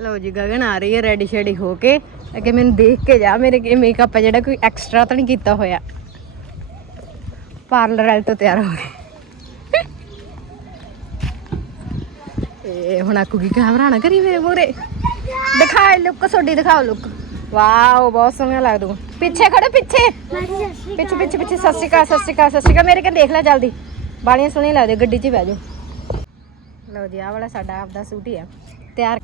ਲਓ ਜੀ, ਗਗਨ ਆ ਰਹੀ ਹੈ ਰੈਡੀ ਸ਼ੈਡੀ ਹੋ ਕੇ। ਅੱਗੇ ਮੈਨੂੰ ਦੇਖ ਕੇ ਜਾ ਮੇਰੇ ਮੇਕਅਪ ਹੈ ਜਿਹੜਾ ਕੋਈ ਐਕਸਟਰਾ ਤਾਂ ਨਹੀਂ ਕੀਤਾ ਹੋਇਆ। ਪਾਰਲਰ ਵਾਲੇ ਤੋਂ ਤਿਆਰ ਹੋ ਗਏ। ਤੇ ਹੁਣ ਆਕੂ ਕੈਮਰਾ ਨਾ ਕਰੀ ਮੇਰੇ ਮੂਰੇ ਦਿਖਾਏ ਲੁੱਕ ਤੁਹਾਡੀ ਦਿਖਾਓ ਲੁੱਕ ਵਾਓ ਬਹੁਤ ਸੋਹਣਾ ਲੱਗਦਾ। ਪਿੱਛੇ ਖੜੇ, ਪਿੱਛੇ। ਪਿੱਛੇ ਪਿੱਛੇ ਪਿੱਛੇ, ਸਤਿ ਸ਼੍ਰੀ ਅਕਾਲ, ਸਤਿ ਸ਼੍ਰੀ ਅਕਾਲ, ਸਤਿ ਸ਼੍ਰੀ ਅਕਾਲ। ਮੇਰੇ ਕੰਨ ਦੇਖ ਲੈ ਜਲਦੀ। ਬਾਲੀਆਂ ਸੋਹਣੀਆਂ ਲੱਗਦੇ ਗੱਡੀ 'ਚ ਬਹਿ ਜਾਓ। ਲਓ ਜੀ, ਆਹ ਵਾਲਾ ਸਾਡਾ ਆਪਦਾ ਸੂਟ ਹੀ ਆ। ਤਿਆਰ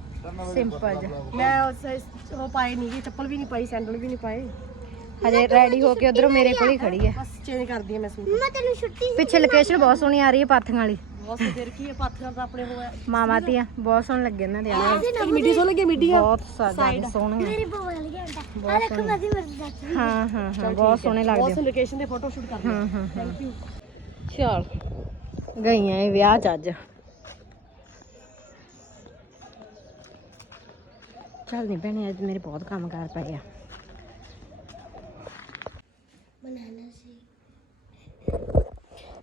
ਸਿੰਪਲ ਜਿਹਾ। ਮੈਂ ਉਸ ਉਹ ਪਾਏ ਨਹੀਂ ਗੀ ਚੱਪਲ ਵੀ ਨਹੀਂ ਪਾਈ ਸੈਂਡਲ ਵੀ ਨਹੀਂ ਪਾਏ। ਹਜੇ ਰੈਡੀ ਹੋ ਕੇ ਉਧਰੋਂ ਮੇਰੇ ਕੋਲ ਹੀ ਖੜੀ ਹੈ। ਬਸ ਚੇਂਜ ਕਰਦੀ ਆ ਮੈਂ ਸੂਟ। ਮੈਂ ਤੈਨੂੰ ਛੁੱਟੀ ਪਿੱਛੇ ਲੋਕੇਸ਼ਨ ਬਹੁਤ ਸੋਹਣੀ ਆ ਰਹੀ ਹੈ ਪਾਥੀਆਂ ਵਾਲੀ। ਬਹੁਤ ਫਿਰ ਕੀ ਹੈ ਪਾਥੀਆਂ ਤਾਂ ਆਪਣੇ ਹੋਇਆ ਮਾਮਾ ਧੀਆਂ ਬਹੁਤ ਸੋਹਣੇ ਲੱਗੇ ਇਹਨਾਂ ਦੇ। ਆ ਇੱਕ ਮਿੱਡੀ ਸੋ ਲੱਗੇ ਮਿੱਡੀ ਆ। ਬਹੁਤ ਜ਼ਿਆਦਾ ਸੋਹਣੇ ਮੇਰੀ ਬੋਲ ਗਿਆ ਹੁੰਦਾ ਆ। ਦੇਖੋ ਮੈਂ ਵੀ ਮਰਦਾ ਹਾਂ ਹਾਂ ਹਾਂ ਬਹੁਤ ਸੋਹਣੇ ਬਹੁਤ ਲੱਗਦੇ ਸੇ ਲੋਕੇਸ਼ਨ ਦੇ ਫੋਟੋ ਸ਼ੂਟ ਕਰਦੇ ਹਾਂ ਹਾਂ ਹਾਂ। ਥੈਂਕ ਯੂ ਚਲ। ਗਈਆਂ ਇਹ ਵਿਆਹ ਚ ਅੱਜ। ਚੱਲ ਨਹੀਂ ਭੈਣੇ ਅੱਜ ਮੇਰੇ ਬਹੁਤ ਕੰਮ ਕਰ ਪਏ ਆ। ਬਣਾਣਾ ਸੀ।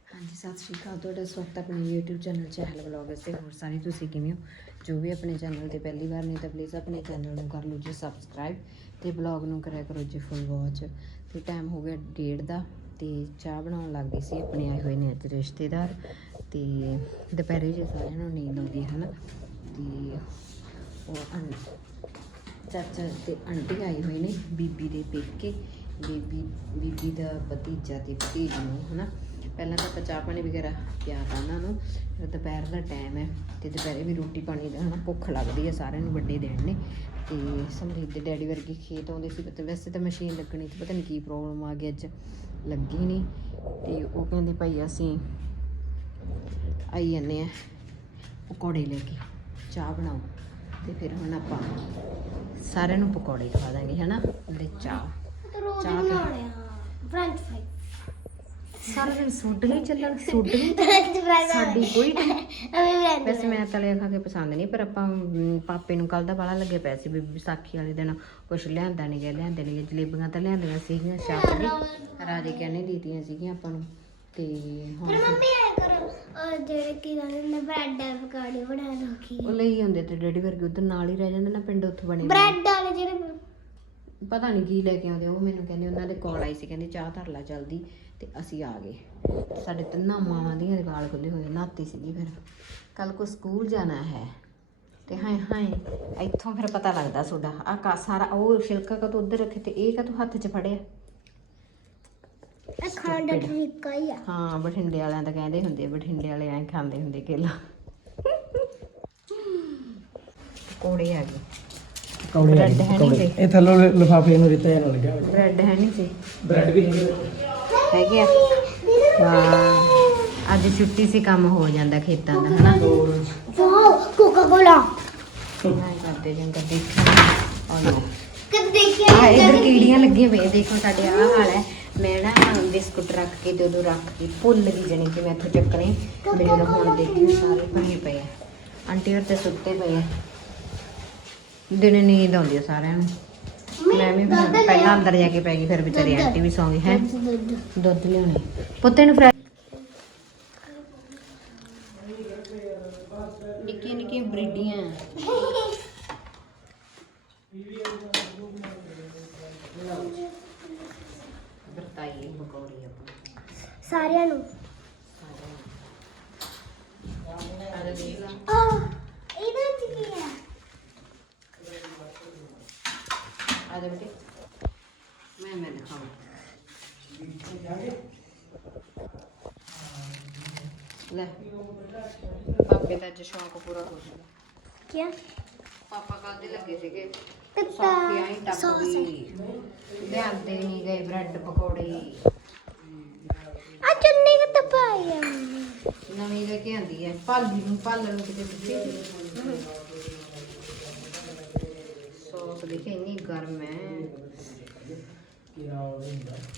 ਹਾਂਜੀ ਸਤਿ ਸ਼੍ਰੀ ਅਕਾਲ। ਤੁਹਾਡਾ ਸਵਾਗਤ ਹੈ ਆਪਣੇ YouTube ਚੈਨਲ ਚਹਿਲ ਵਲੌਗਸ ਤੇ। ਹੋਰ ਸਾਰੇ ਤੁਸੀਂ ਕਿਵੇਂ ਹੋ? ਜੋ ਵੀ ਆਪਣੇ ਚੈਨਲ ਤੇ ਪਹਿਲੀ ਵਾਰ ਨਹੀਂ ਤਾਂ ਪਲੀਜ਼ ਆਪਣੇ ਚੈਨਲ ਨੂੰ ਕਰ ਲਓ ਜੀ ਸਬਸਕ੍ਰਾਈਬ ਤੇ ਵਲੌਗ ਨੂੰ ਕਰਿਆ ਕਰੋ ਜੀ ਫੁੱਲ ਵਾਚ ਤੇ ਟਾਈਮ ਹੋ ਗਿਆ ਡੇਢ ਦਾ ਤੇ ਚਾਹ ਬਣਾਉਣ ਲੱਗ ਗਈ ਸੀ ਆਪਣੇ ਆਏ ਹੋਏ ਨੇ ਅੱਜ ਰਿਸ਼ਤੇਦਾਰ। ਤੇ ਦੁਪਹਿਰੇ ਜੇ ਸਾਰਿਆਂ ਨੂੰ ਨੀਂਦ ਆਉਂਦੀ ਹੈ ਨਾ ਤੇ ਉਹ ਚਾਚਾ ਤੇ ਆਂਟੀ ਆਏ ਹੋਏ ਨੇ, ਬੀਬੀ ਦੇ ਪੇਕੇ। ਬੀਬੀ ਬੀਬੀ ਦਾ ਭਤੀਜਾ ਤੇ ਭਤੀਜ ਨੂੰ, ਹਨਾ। ਪਹਿਲਾਂ ਤਾਂ ਆਪਾਂ ਚਾਹ ਪਾਣੀ ਵਗੈਰਾ ਪਿਆ ਤਾ ਉਹਨਾਂ ਨੂੰ। ਦੁਪਹਿਰ ਦਾ ਟਾਈਮ ਹੈ ਤੇ ਦੁਪਹਿਰੇ ਵੀ ਰੋਟੀ ਪਾਣੀ ਦਾ, ਹਨਾ, ਭੁੱਖ ਲੱਗਦੀ ਹੈ, ਸਾਰਿਆਂ ਨੂੰ ਵੱਡੇ ਦਿਨ ਨੇ। ਤੇ ਸਮਰੀਤ ਦੇ ਡੈਡੀ ਵਰਗੇ ਖੇਤ ਆਉਂਦੇ ਸੀ, ਪਤਾ ਵੈਸੇ ਤਾਂ ਮਸ਼ੀਨ ਲੱਗਣੀ ਸੀ, ਪਤਾ ਨਹੀਂ ਕੀ ਪ੍ਰੋਬਲਮ ਆ ਗਈ ਅੱਜ ਲੱਗੀ ਨਹੀਂ ਤੇ ਉਹ ਕਹਿੰਦੇ ਭਾਈ ਅਸੀਂ ਆਈ ਜਾਂਦੇ ਆ ਪਕੌੜੇ ਲੈ ਕੇ, ਚਾਹ ਬਣਾਓ। ਤੇ ਫਿਰ ਹੁਣ ਆਪਾਂ ਸਾਰਿਆਂ ਨੂੰ ਪਕੌੜੇ ਖਵਾ ਦਾਂਗੇ ਹਨਾ? ਤੇ ਚਾਹ ਚਾਹ ਬਣਾਉਣੇ ਆ ਫ੍ਰੈਂਚ ਫ੍ਰਾਈ ਸਾਰਾ ਦਿਨ ਸੁੱਡ ਹੀ ਚੱਲਣ ਫ੍ਰੈਂਚ ਫ੍ਰਾਈ ਸਾਡੀ ਕੋਈ ਫ੍ਰੈਂਚ ਵੈਸੇ ਮੈਂ ਤਲਿਆ ਖਾ ਕੇ ਪਸੰਦ ਨਹੀਂ ਪਰ ਆਪਾਂ ਪਾਪੇ ਨੂੰ ਕੱਲ ਦਾ ਬਾਲਾ ਲੱਗੇ ਪਏ ਸੀ ਵੀ ਵਿਸਾਖੀ ਵਾਲੇ ਦਿਨ ਕੁਝ ਲਿਆਂਦਾ ਨਹੀਂ ਗਿਆ ਲਿਆਂਦੇ ਨਹੀਂ ਜਲੇਬੀਆਂ ਤਾਂ ਲਿਆਂਦੀਆਂ ਸੀਗੀਆਂ ਸ਼ਾਪ ਦੀ ਰਾਜੇ ਕਹਿੰਦੇ ਦਿੱਤੀਆਂ ਸੀਗੀਆਂ ਆਪਾਂ ਨੂੰ। ਤੇ ਹੁਣ ਮੰਮੀ ਆਇਆ ਕਰੋ ਉਹ ਜਿਹੜੇ ਕੀ ਕਹਿੰਦੇ ਨੇ ਬ੍ਰੈਡ ਵਾਲੇ ਪਕੌੜੇ ਬਣਾ ਦੋ ਕੀ। ਉਹ ਲਈ ਹੁੰਦੇ ਤੇ ਡੈਡੀ ਵਰਗੇ ਉਧਰ ਨਾਲ ਹੀ ਰਹਿ ਜਾਂਦੇ ਨਾ ਪਿੰਡ ਉੱਥੇ ਬਣੇ ਨੇ। ਬ੍ਰੈਡ ਵਾਲੇ ਜਿਹੜੇ ਪਤਾ ਨਹੀਂ ਕੀ ਲੈ ਕੇ ਆਉਂਦੇ ਉਹ ਮੈਨੂੰ ਕਹਿੰਦੇ ਉਹਨਾਂ ਦੇ ਕੋਲ ਆਈ ਸੀ ਕਹਿੰਦੇ ਚਾਹ ਧਰ ਲੈ ਜਲਦੀ ਤੇ ਅਸੀਂ ਆ ਗਏ। ਸਾਡੇ ਤਿੰਨਾਂ ਮਾਵਾਂ ਦੀਆਂ ਦੇ ਵਾਲ ਖੁੱਲੇ ਹੋਏ ਨਾਤੀ ਸੀਗੀ ਫਿਰ। ਕੱਲ ਕੋ ਸਕੂਲ ਜਾਣਾ ਹੈ ਤੇ ਹਾਏ ਹਾਏ ਇੱਥੋਂ ਫਿਰ ਪਤਾ ਲੱਗਦਾ ਤੁਹਾਡਾ ਆ ਕਾ ਸਾਰਾ ਉਹ ਛਿਲਕਾ ਕਾ ਉਧਰ ਰੱਖੇ ਤੇ ਇਹ ਕਾ ਹੱਥ 'ਚ ਫੜਿਆ। ਇਹ ਖਾਣ ਦਾ ਤਰੀਕਾ ਹੀ ਆ। ਹਾਂ ਬਠਿੰਡੇ ਵਾਲਿਆਂ ਤਾਂ ਕਹਿੰਦੇ ਹੁੰਦੇ ਬਠਿੰਡੇ ਵਾਲੇ ਐਂ ਖਾਂਦੇ ਹੁੰਦੇ ਕੇਲਾ। ਕੋੜੇ ਆ ਗਏ। ਕੌੜੇ ਬ੍ਰੈਡ ਹੈ ਨਹੀਂ ਸੀ? ਇਹ ਥੱਲੋਂ ਲਿਫਾਫੇ ਨੂੰ ਦਿੱਤਾ ਜਾਣ ਲੱਗਿਆ ਬ੍ਰੈਡ ਹੈ ਨਹੀਂ ਸੀ? ਬ੍ਰੈਡ ਵੀ ਹੈਗੇ। ਆ? ਹਾਂ ਅੱਜ ਛੁੱਟੀ ਸੀ ਕੰਮ ਹੋ ਜਾਂਦਾ ਖੇਤਾਂ ਦਾ ਹਨਾ? ਵਾਓ ਕੋਕਾ ਕੋਲਾ ਨਹੀਂ ਕਰਦੇ ਜੰਗਾ ਦੇਖਿਆ ਆ ਲੋ ਕਦ ਦੇਖਿਆ ਆ ਇਧਰ ਕੀੜੀਆਂ ਲੱਗੀਆਂ ਪਈਆਂ ਦੇਖੋ ਸਾਡੇ ਆਹ ਹਾਲ ਹੈ। ਮੈਂ ਨਾ ਬਿਸਕੁਟ ਰੱਖ ਕੇ ਤੇ ਉਦੋਂ ਰੱਖ ਕੇ ਭੁੱਲ ਗਈ ਜਣੀ ਕਿ ਮੈਂ ਇੱਥੋਂ ਚੱਕਣੇ ਮੇਰੇ ਨਾਲ ਹੁਣ ਦੇਖੀ ਸਾਰੇ ਪਏ ਪਏ ਆ। ਆਂਟੀ ਹੋਰ ਤੇ ਸੁੱਤੇ ਪਏ ਆ। ਦਿਨੇ ਨੀਂਦ ਆਉਂਦੀ ਆ ਸਾਰਿਆਂ ਨੂੰ। ਮੈਂ ਵੀ ਪਹਿਲਾਂ ਅੰਦਰ ਜਾ ਕੇ ਪੈ ਗਈ ਫਿਰ ਵਿਚਾਰੀ ਆਂਟੀ ਵੀ ਸੌਂ ਗਈ ਹੈ। ਦੁੱਧ ਲਿਆਉਣੇ। ਪੁੱਤੇ ਨੂੰ ਬਰਤਾਈ ਬਕੌੜੀ ਆਪਾਂ ਸਾਰਿਆਂ ਨੂੰ। ਆ ਦੇਖ ਲਾ ਆ ਇਹਦੇ ਵਿੱਚ ਕੀ ਹੈ? ਆ ਦੇ ਬੇਟੇ। ਮੈਂ ਮੈਂ ਦਿਖਾਵਾਂ। ਲੈ ਪਾਪੇ ਦਾ ਅੱਜ ਸ਼ੌਂਕ ਪੂਰਾ ਹੋ ਗਿਆ। ਕੀ ਪਾਪਾ ਕਾਹਦੇ ਲੱਗੇ ਸੀਗੇ। ਸਾਫੀਆਂ ਹੀ ਟੱਪ ਗਈ ਲਿਆਂਦੇ ਨਹੀਂ ਗਏ ਬ੍ਰੈਡ ਪਕੌੜੇ। ਆ ਚੁੰਨੀ ਕਿੱਥੇ ਪਾਈ ਆ? ਨਵੀਂ ਲੈ ਕੇ ਆਂਦੀ ਹੈ ਭਾਲੀ ਨੂੰ ਭਾਲ ਨੂੰ ਕਿਤੇ ਦਿੱਤੀ ਸੌਸ ਦੇਖੇ ਇੰਨੀ ਗਰਮ ਹੈ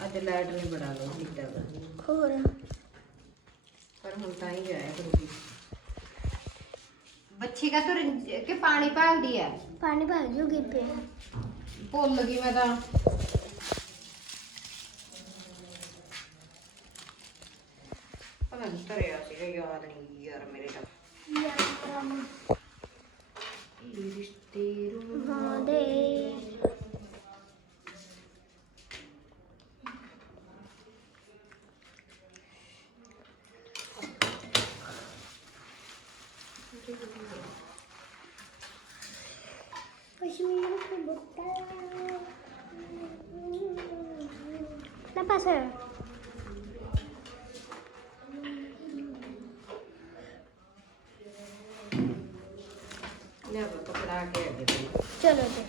ਅੱਜ ਲਾਈਟ ਨੇ ਬੜਾ ਲੋ ਕੀਤਾ ਹੋਰ? ਪਰ ਹੁਣ ਤਾਂ ਹੀ ਜਾਇਆ ਕਰੂਗੀ ਬੱਚੀ ਕਾ ਤੁਰ ਕਿ ਪਾਣੀ ਭਾਲਦੀ ਹੈ ਪਾਣੀ ਭਰ ਜੂਗੀ ਪਿਆ ਭੁੱਲ ਗਈ ਮੈਂ ਤਾਂ। ਪਤਾ ਨਹੀਂ ਧਰਿਆ ਸੀਗਾ ਯਾਦ ਨਹੀਂ ਯਾਰ ਮੇਰੇ ਤਾਂ। ਯਾਰ ਹੀ ਰਿਸ਼ਤੇ ਰੂਹਾਂ ਹਾਂ ਦੇ ਕਸ਼ਮੀਰ ਕੇ ਬੁੱਕਾ ਨਾ ਪਾਸ ਲੈ ਬੋ ਕਪੜਾ ਕੇ ਅੱਗੇ ਪਹਿਲਾਂ। ਚਲੋ ਜੀ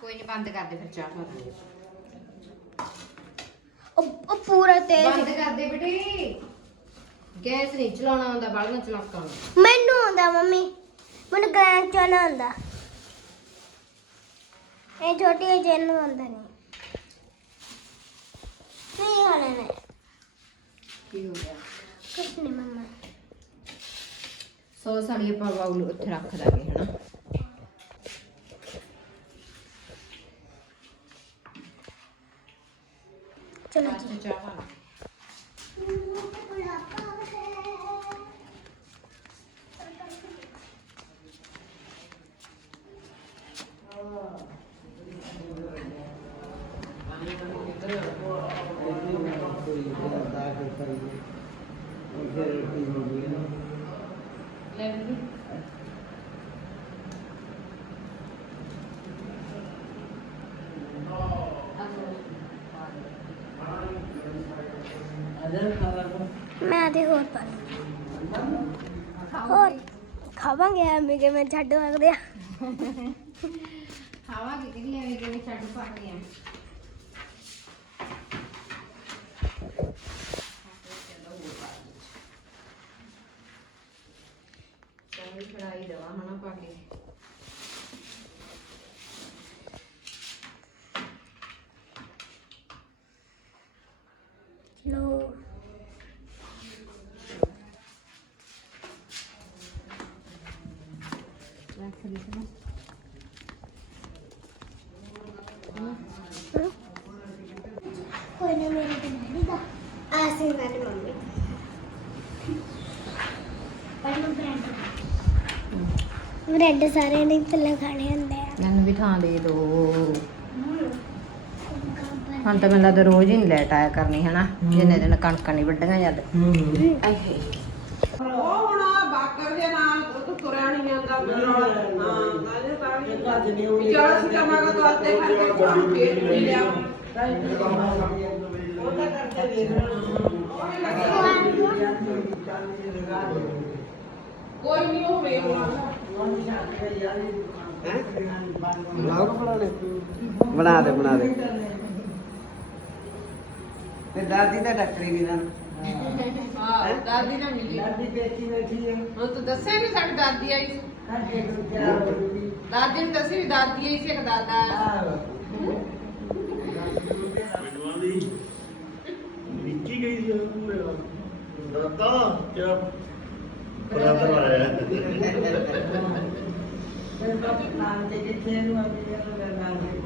ਕੋਈ ਨਹੀਂ ਬੰਦ ਕਰ ਦੇ ਫਿਰ ਚਾਹ ਪਾ ਦਾਂਗੇ ਉਹ ਉਹ ਪੂਰਾ ਤੇਜ਼ ਬੰਦ ਕਰ ਦੇ ਬੇਟੀ ਗੈਸ ਨਹੀਂ ਚਲਾਉਣਾ ਹੁੰਦਾ ਬਲ ਨਾ। ਚਲਾਕਾਂ ਮੈਨੂੰ ਆਉਂਦਾ ਮੰਮੀ। ਮੈਨੂੰ ਗੈਸ ਚਲਾਉਣਾ ਆਉਂਦਾ ਇਹ ਛੋਟੀ ਜਿਹੀ ਜੈਨ ਨੂੰ ਆਉਂਦਾ ਨਹੀਂ। ਨਹੀਂ ਹਾਲੇ ਨਹੀਂ ਕੀ ਹੋ ਗਿਆ? ਕੁਛ ਨਹੀਂ ਮੰਮਾ। ਸੌਸ ਵਾਲੀ ਆਪਾਂ ਬਾਉਲ ਉੱਥੇ ਰੱਖ ਦਾਂਗੇ ਹਨਾ? ਚਲੋ ਜੀ ਚਾਹ ਲੈ ਬੀਬੀ ਮੈਂ ਤੇ ਹੋਰ ਪਾ ਹੋਰ, ਖਾਵਾਂਗੇ ਐਵੇਂ ਕਿ ਛੱਡ ਸਕਦੇ ਆ। ਹਵਾ ਕਿਤੇ ਨਹੀਂ ਛੱਡ ਪਾਣੀ ਆ ਚਾਹੀ ਫੜਾਈ ਦਵਾ ਹਨਾ ਪਾ ਕੇ ਲੋ ਰੱਖ ਦੇ ਸਨਾ ਕੋਈ ਨਾ ਮੇਰੇ ਤੇ ਨਹੀਂ ਦਾ ਆਸੀਂ ਮੇਰੀ ਮੰਮੀ ਪਰ ਮੈਂ ਬ੍ਰੈਡ ਬ੍ਰੈਡ ਸਾਰੇ ਨਹੀਂ ਪਹਿਲਾਂ ਖਾਣੇ ਹੁੰਦੇ ਆ। ਮੈਨੂੰ ਵੀ ਥਾਂ ਦੇ ਦੋ। ਹੁਣ ਤਾਂ ਮੈਨੂੰ ਲੱਗਦਾ ਰੋਜ਼ ਹੀ ਨਹੀਂ ਲੈਟ ਆਇਆ ਕਰਨੀ ਹਨਾ? ਜਿੰਨੇ ਦਿਨ ਕਣਕਾਂ ਨਹੀਂ ਵੱਢੀਆਂ ਜਦ। ਕੋਈ ਨਹੀਂ ਉਹ ਵੇਖ ਬਣਾ ਦੇ ਬਣਾ ਦੇ। ਤੇ ਦਾਦੀ ਦਾ ਡਾਕਟਰੀ ਵੀ ਨਾ। ਹਾਂ ਦਾਦੀ ਨਾਲ ਮਿਲੀ। ਦਾਦੀ ਬੇਟੀ ਬੈਠੀ ਹੈ ਹੁਣ ਤੂੰ ਦੱਸਿਆ ਨਹੀਂ ਸਾਡੀ ਦਾਦੀ ਆਈ? ਸੀ ਦਾਦੀ ਨੂੰ ਦੱਸੀ ਵੀ ਦਾਦੀ ਆਈ ਸੀ ਇੱਕ ਦਾਦਾ ਵਿੱਕੀ ਗਈ ਸੀ ਪੂਰੇ ਦਾਦਾ ਕਿਆ ਬਰਾਦਰ ਆਇਆ ਨਾਮ ਤੇ ਕਿੱਥੇ ਨੂੰ ਆਉਂਦੀ ਹੈ ਉਹ ਨਾਮ ਦੇ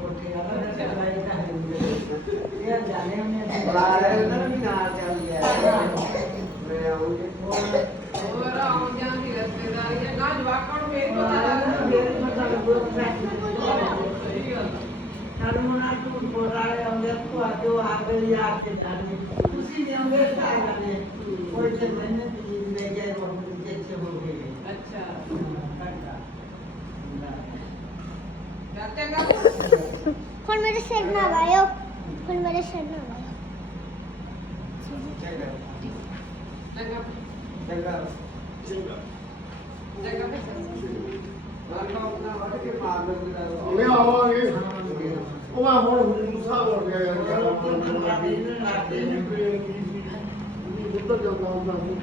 ਹੁਣ ਮੇਰੇ ਸਿਰ ਨਾ ਲਾਇਓ। ਹੁਣ ਮੇਰੇ ਸਿਰ ਨਾ ਲਾਇਓ। ਚੰਗਾ। ਚੰਗਾ। ਚੰਗਾ। ਚੰਗਾ। ਚੰਗਾ। ਉਹਨੇ ਆਵਾਂਗੇ ਉਹ ਮੈਂ ਹੁਣ ਗੁੱਸਾ ਹੋ ਗਿਆ ਯਾਰ। ਉੱਤਰ ਜਾਂਦਾ ਹੁੰਦਾ ਸੀ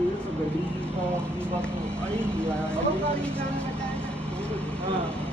ਇਹ ਸਭ ਗੱਡੀ ਦੀ ਬਸ ਆਈ ਜਾਨ ਹਾਂ।